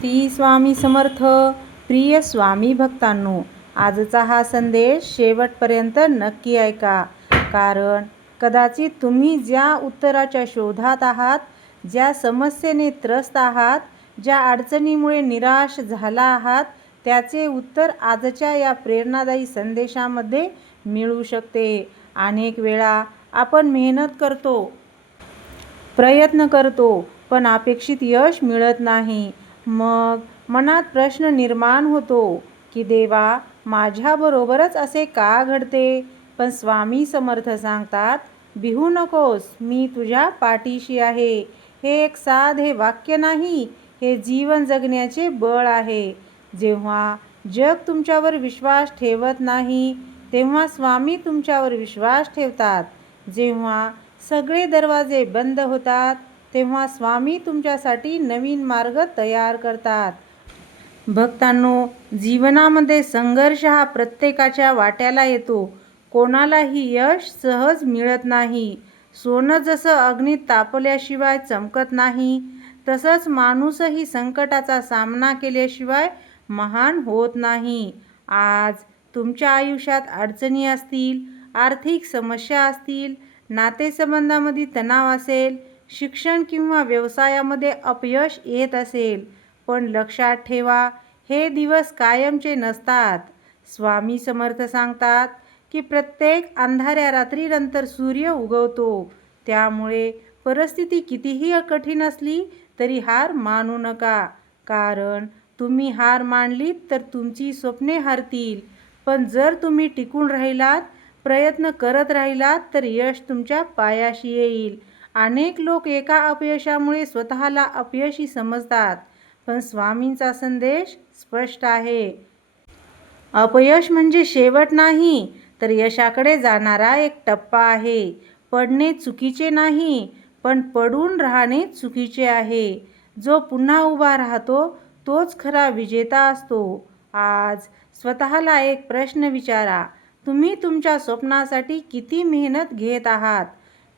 श्री स्वामी समर्थ. प्रिय स्वामी भक्तांनो, आजचा हा संदेश शेवटपर्यंत नक्की ऐका, कारण कदाचित तुम्ही ज्या उत्तराच्या शोधात आहात, ज्या समस्येने त्रस्त आहात, ज्या अडचणीमुळे निराश झाला आहात, त्याचे उत्तर आजच्या या प्रेरणादायी संदेशामध्ये मिळू शकते. अनेक वेळा आपण मेहनत करतो, प्रयत्न करतो, पण अपेक्षित यश मिळत नाही. मग मनात प्रश्न निर्माण होतो की देवा, माझ्याबरोबरच असे का घडते? पण स्वामी समर्थ सांगतात, भिवू नकोस, मी तुझ्या पाठीशी आहे. हे एक साधे वाक्य नाही, हे जीवन जगण्याचे बळ आहे. जेव्हा जग तुमच्यावर विश्वास ठेवत नाही, तेव्हा स्वामी तुमच्यावर विश्वास ठेवतात. जेव्हा सगळे दरवाजे बंद होतात, तेव्हा स्वामी तुमच्यासाठी नवीन मार्ग तयार करतात. भक्तांनो, जीवनामध्ये संघर्ष हा प्रत्येकाच्या वाट्याला येतो. कोणालाही यश सहज मिळत नाही. सोनं जसं अग्नीत तापल्याशिवाय चमकत नाही, तसंच माणूसही संकटाचा सामना केल्याशिवाय महान होत नाही. आज तुमच्या आयुष्यात अडचणी असतील, आर्थिक समस्या असतील, नातेसंबंधामध्ये तणाव असेल, शिक्षण किंवा व्यवसायामध्ये अपयश येत असेल, पण लक्षात ठेवा, हे दिवस कायमचे नसतात. स्वामी समर्थ सांगतात की प्रत्येक अंधाऱ्या रात्रीनंतर सूर्य उगवतो. त्यामुळे परिस्थिती कितीही कठीण असली तरी हार मानू नका, कारण तुम्ही हार मानलीत तर तुमची स्वप्ने हरतील. पण जर तुम्ही टिकून राहिलात, प्रयत्न करत राहिलात, तर यश तुमच्या पायाशी येईल. अनेक लोक एका अपयशामुळे स्वतःला अपयशी समजतात, पण स्वामींचा संदेश स्पष्ट आहे. अपयश म्हणजे शेवट नाही, तर यशाकडे जाणारा एक टप्पा आहे. पडणे चुकीचे नाही, पण पडून राहणे चुकीचे आहे. जो पुन्हा उभा राहतो तोच खरा विजेता असतो. आज स्वतःला एक प्रश्न विचारा, तुम्ही तुमच्या स्वप्नासाठी किती मेहनत घेत आहात?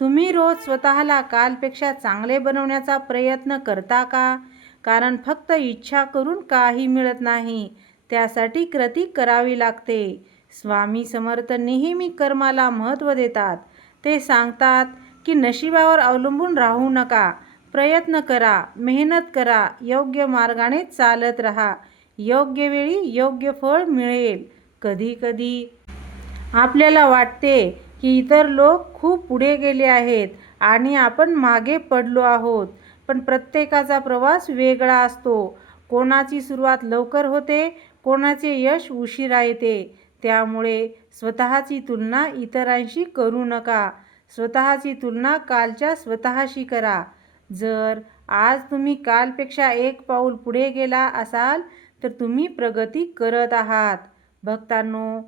तुम्ही रोज स्वतःला कालपेक्षा चांगले बनवण्याचा प्रयत्न करता का? कारण फक्त इच्छा करून काही मिळत नाही, त्यासाठी कृती करावी लागते. स्वामी समर्थ नेहमी कर्माला महत्त्व देतात. ते सांगतात की नशिबावर अवलंबून राहू नका, प्रयत्न करा, मेहनत करा, योग्य मार्गाने चालत राहा. योग्य वेळी योग्य फळ मिळेल. कधी-कधी आपल्याला वाटते की इतर लोक खूप पुढे गेले आहेत आणि आपण मागे पडलो आहोत, पण प्रत्येकाचा प्रवास वेगळा असतो. कोणाची सुरुवात लवकर होते, कोणाचे यश उशिरा येते. त्यामुळे स्वतःची तुलना इतरांशी करू नका. स्वतःची तुलना कालच्या स्वतःशी करा. जर आज तुम्ही कालपेक्षा एक पाऊल पुढे गेला असाल, तर तुम्ही प्रगती करत आहात. भक्तांनो,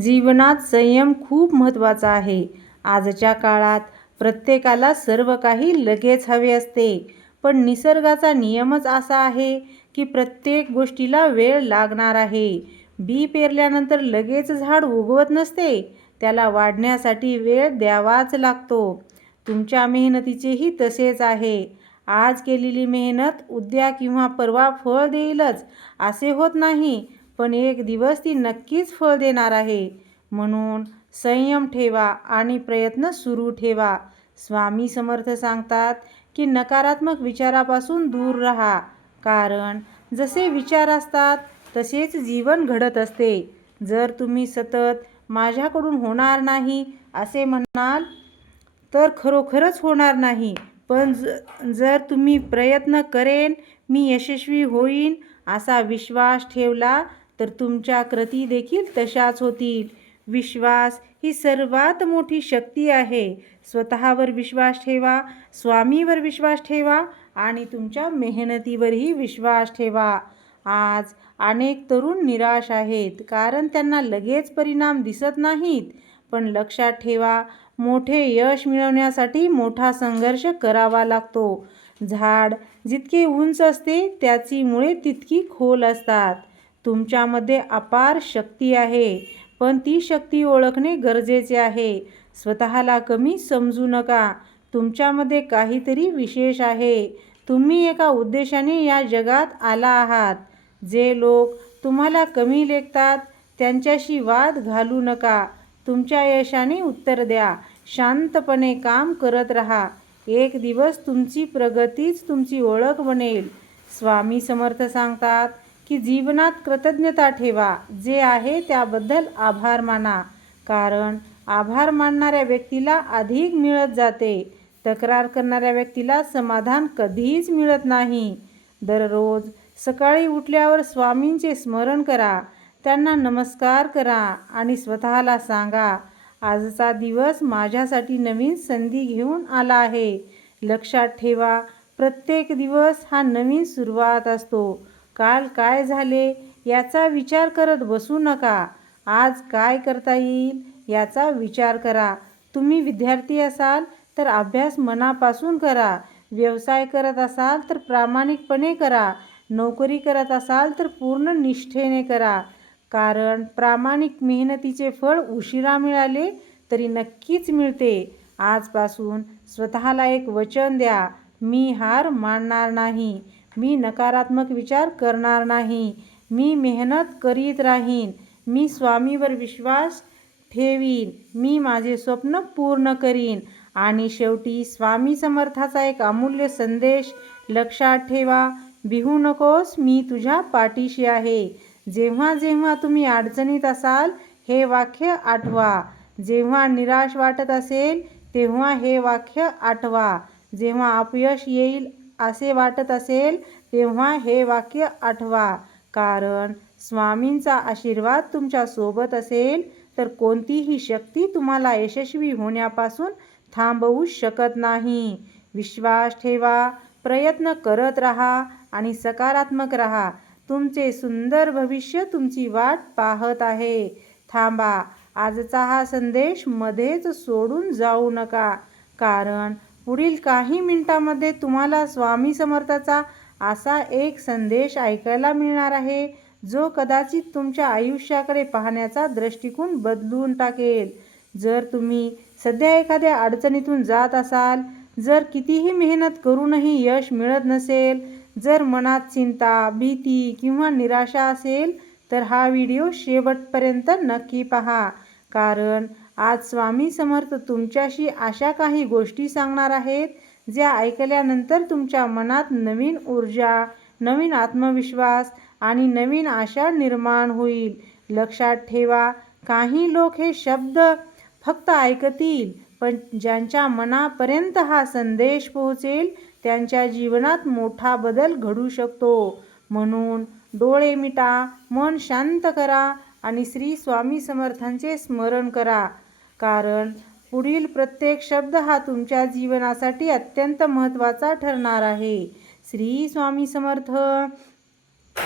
जीवनात संयम खूप महत्त्वाचा आहे. आजच्या काळात प्रत्येकाला सर्व काही लगेच हवे असते, पण निसर्गाचा नियमच असा आहे की प्रत्येक गोष्टीला वेळ लागणार आहे. बी पेरल्यानंतर लगेच झाड उगवत नसते, त्याला वाढण्यासाठी वेळ द्यावाच लागतो. तुमच्या मेहनतीचेही तसेच आहे. आज केलेली मेहनत उद्या किंवा परवा फळ देईलच असे होत नाही, पण एक दिवस ती नक्कीच फळ देणार आहे. म्हणून संयम ठेवा आणि प्रयत्न सुरू ठेवा. स्वामी समर्थ सांगतात की नकारात्मक विचारापासून दूर राहा, कारण जसे विचार असतात तसेच जीवन घडत असते. जर तुम्ही सतत माझ्याकडून होणार नाही असे म्हणाल, तर खरोखरच होणार नाही. पण जर तुम्ही प्रयत्न करेन, मी यशस्वी होईन असा विश्वास ठेवला, तर तुमच्या कृती देखील तशाच होतील. विश्वास ही सर्वात मोठी शक्ती आहे. स्वतःवर विश्वास ठेवा, स्वामीवर विश्वास ठेवा आणि तुमच्या मेहनतीवरही विश्वास ठेवा. आज अनेक तरुण निराश आहेत, कारण त्यांना लगेच परिणाम दिसत नाहीत. पण लक्षात ठेवा, मोठे यश मिळवण्यासाठी मोठा संघर्ष करावा लागतो. झाड जितके उंच असते, त्याची मुळे तितकी खोल असतात. तुमच्यामध्ये अपार शक्ती आहे, पण ती शक्ती ओळखणे गरजेचे आहे. स्वतःला कमी समजू नका. तुमच्यामध्ये काहीतरी विशेष आहे. तुम्ही एका उद्देशाने या जगात आला आहात. जे लोक तुम्हाला कमी लेखतात त्यांच्याशी वाद घालू नका. तुमच्या यशाने उत्तर द्या. शांतपणे काम करत राहा. एक दिवस तुमची प्रगतीच तुमची ओळख बनेल. स्वामी समर्थ सांगतात की जीवनात कृतज्ञता ठेवा. जे आहे त्याबद्दल आभार माना. कारण आभार मानणाऱ्या व्यक्तीला अधिक मिळत जाते. तक्रार करणाऱ्या व्यक्तीला समाधान कधीच मिळत नाही. दररोज सकाळी उठल्यावर स्वामींचे स्मरण करा. त्यांना नमस्कार करा आणि स्वतःला सांगा, आजचा दिवस माझ्यासाठी नवीन संधी घेऊन आला आहे. लक्षात ठेवा, प्रत्येक दिवस हा नवीन सुरुवात असतो. काल काय झाले याचा विचार करत बसू नका. आज काय करता येईल याचा विचार करा. तुम्ही विद्यार्थी असाल तर अभ्यास मनापासून करा. व्यवसाय करत असाल तर प्रामाणिकपणे करा. नोकरी करत असाल तर पूर्ण निष्ठेने करा. कारण प्रामाणिक मेहनतीचे फळ उशिरा मिळाले तरी नक्कीच मिळते. आजपासून स्वतःला एक वचन द्या, मी हार मानणार नाही. मी नकारात्मक विचार करणार नाही. मी मेहनत करीत राहीन. मी स्वामीवर विश्वास ठेवीन. मी माझे स्वप्न पूर्ण करीन. आणि शेवटी स्वामी समर्थाचा एक अमूल्य संदेश लक्षात ठेवा, भिवू नकोस, मी तुझ्या पाठीशी आहे. जेव्हा जेव्हा तुम्ही अडचणीत असाल हे वाक्य आठवा. जेव्हा निराश वाटत असेल तेव्हा हे वाक्य आठवा. जेव्हा अपयश येईल असे वाटत असेल तेव्हा हे वाक्य आठवा. कारण स्वामींचा आशीर्वाद तुमच्या सोबत असेल तर कोणतीही शक्ती तुम्हाला यशस्वी होण्यापासून थांबवू शकत नाही. विश्वास ठेवा, प्रयत्न करत राहा आणि सकारात्मक राहा. तुमचे सुंदर भविष्य तुमची वाट पाहत आहे. थांबा. आजचा हा संदेश मध्येच सोडून जाऊ नका. कारण पुढील काही मिनिटांमध्ये तुम्हाला स्वामी समर्थाचा असा एक संदेश ऐकायला मिळणार आहे जो कदाचित तुमच्या आयुष्याकडे पाहण्याचा दृष्टिकोन बदलून टाकेल. जर तुम्ही सध्या एखाद्या अडचणीतून जात असाल, जर कितीही मेहनत करूनही यश मिळत नसेल, जर मनात चिंता, भीती किंवा निराशा असेल तर हा व्हिडिओ शेवटपर्यंत नक्की पहा. कारण आज स्वामी समर्थ तुमच्याशी अशा काही गोष्टी सांगणार आहेत ज्या ऐकल्यानंतर तुमच्या मनात नवीन ऊर्जा, नवीन आत्मविश्वास आणि नवीन आशा निर्माण होईल. लक्षात ठेवा, काही लोक हे शब्द फक्त ऐकतील, पण ज्यांच्या मनापर्यंत हा संदेश पोहोचेल त्यांच्या जीवनात मोठा बदल घडू शकतो. म्हणून डोळे मिटा, मन शांत करा आणि श्री स्वामी समर्थांचे स्मरण करा. कारण पुढील प्रत्येक शब्द हा तुमच्या जीवनासाठी अत्यंत महत्त्वाचा ठरणार आहे. श्री स्वामी समर्थ.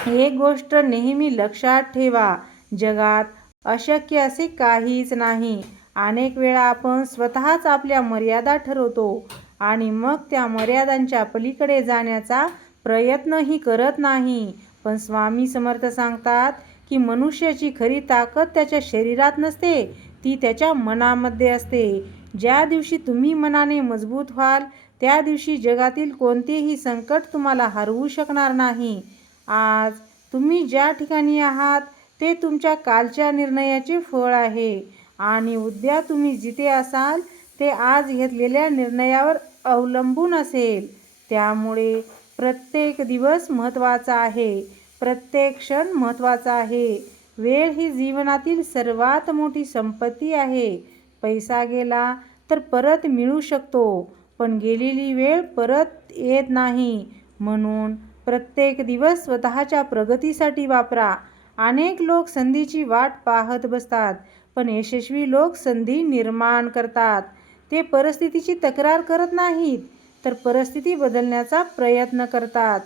एक गोष्ट नेहमी लक्षात ठेवा, जगात अशक्य असे काहीच नाही. अनेक वेळा आपण स्वतःच आपल्या मर्यादा ठरवतो आणि मग त्या मर्यादांच्या पलीकडे जाण्याचा प्रयत्नही करत नाही. पण स्वामी समर्थ सांगतात की मनुष्याची खरी ताकद त्याच्या शरीरात नसते, ती त्याच्या मनामध्ये असते. ज्या दिवशी तुम्ही मनाने मजबूत व्हाल त्या दिवशी जगातील कोणतेही संकट तुम्हाला हरवू शकणार नाही. आज तुम्ही ज्या ठिकाणी आहात ते तुमच्या कालच्या निर्णयाचे फळ आहे आणि उद्या तुम्ही जिथे असाल ते आज घेतलेल्या निर्णयावर अवलंबून असेल. त्यामुळे प्रत्येक दिवस महत्त्वाचा आहे. प्रत्येक क्षण महत्त्वाचा आहे. वेळ ही जीवनातील सर्वात मोठी संपत्ती आहे. पैसा गेला तर परत मिळू शकतो, पण गेलेली वेळ परत येत नाही. म्हणून प्रत्येक दिवस स्वतःच्या प्रगतीसाठी वापरा. अनेक लोक संधीची वाट पाहत बसतात, पण यशस्वी लोक संधी निर्माण करतात. ते परिस्थितीची तक्रार करत नाहीत, तर परिस्थिती बदलण्याचा प्रयत्न करतात.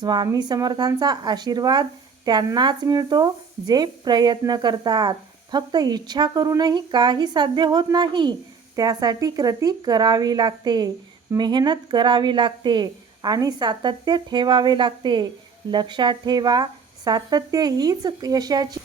स्वामी समर्थांचा आशीर्वाद त्यांनाच मिळतो जे प्रयत्न करतात. फक्त इच्छा करूनही काही साध्य होत नाही. त्यासाठी कृती करावी लागते, मेहनत करावी लागते आणि सातत्य ठेवावे लागते. लक्षात ठेवा, सातत्य हीच यशाची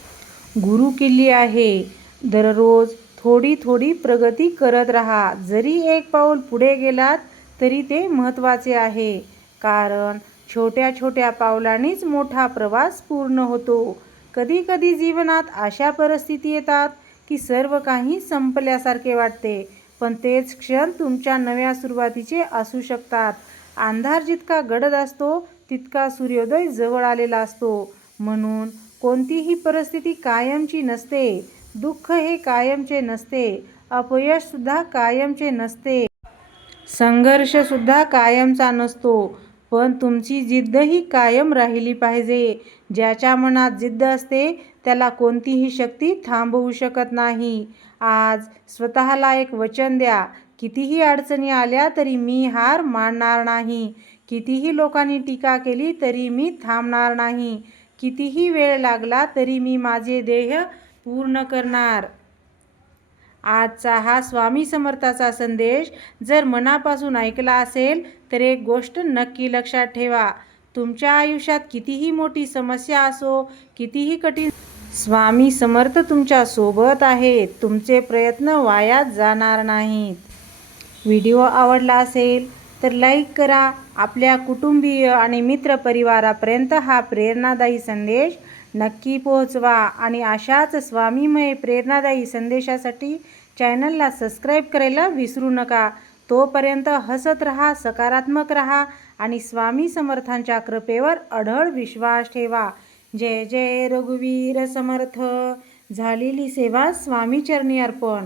गुरुकिल्ली आहे. दररोज थोडी थोडी प्रगती करत राहा. जरी एक पाऊल पुढे गेलात तरी ते महत्त्वाचे आहे. कारण छोट्या छोट्या पावलांनीच मोठा प्रवास पूर्ण होतो. कधी कधी जीवनात अशा परिस्थिती येतात की सर्व काही संपल्यासारखे वाटते, पण तेच क्षण तुमच्या नव्या सुरुवातीचे असू शकतात. अंधार जितका गडद असतो तितका सूर्योदय जवळ आलेला असतो. म्हणून कोणतीही परिस्थिती कायमची नसते. दुःख हे कायमचे नसते. अपयशसुद्धा कायमचे नसते. संघर्षसुद्धा कायमचा नसतो. पण तुमची जिद्दही कायम राहिली पाहिजे. ज्याच्या मनात जिद्द असते त्याला कोणतीही शक्ती थांबवू शकत नाही. आज स्वतःला एक वचन द्या, कितीही अडचणी आल्या तरी मी हार मानणार नाही. कितीही लोकांनी टीका केली तरी मी थांबणार नाही. कितीही वेळ लागला तरी मी माझे ध्येय पूर्ण करणार. आजचा हा स्वामी समर्थाचा संदेश जर मनापासून ऐकला असेल तर एक गोष्ट नक्की लक्षात ठेवा. तुमच्या आयुष्यात कितीही मोठी समस्या असो, कितीही कठीण, स्वामी समर्थ तुमच्या सोबत आहेत. तुमचे प्रयत्न वाया जाणार नाहीत. व्हिडिओ आवडला असेल तर लाईक करा. आपल्या कुटुंबीय आणि मित्रपरिवारापर्यंत हा प्रेरणादायी संदेश नक्की पोहोचवा. आणि अशाच स्वामीमय प्रेरणादायी संदेशासाठी चॅनलला सबस्क्राईब करायला विसरू नका. तोपर्यंत हसत राहा, सकारात्मक राहा आणि स्वामी समर्थांच्या कृपेवर अढळ विश्वास ठेवा. जय जय रघुवीर समर्थ. झालेली सेवा स्वामीचरणी अर्पण.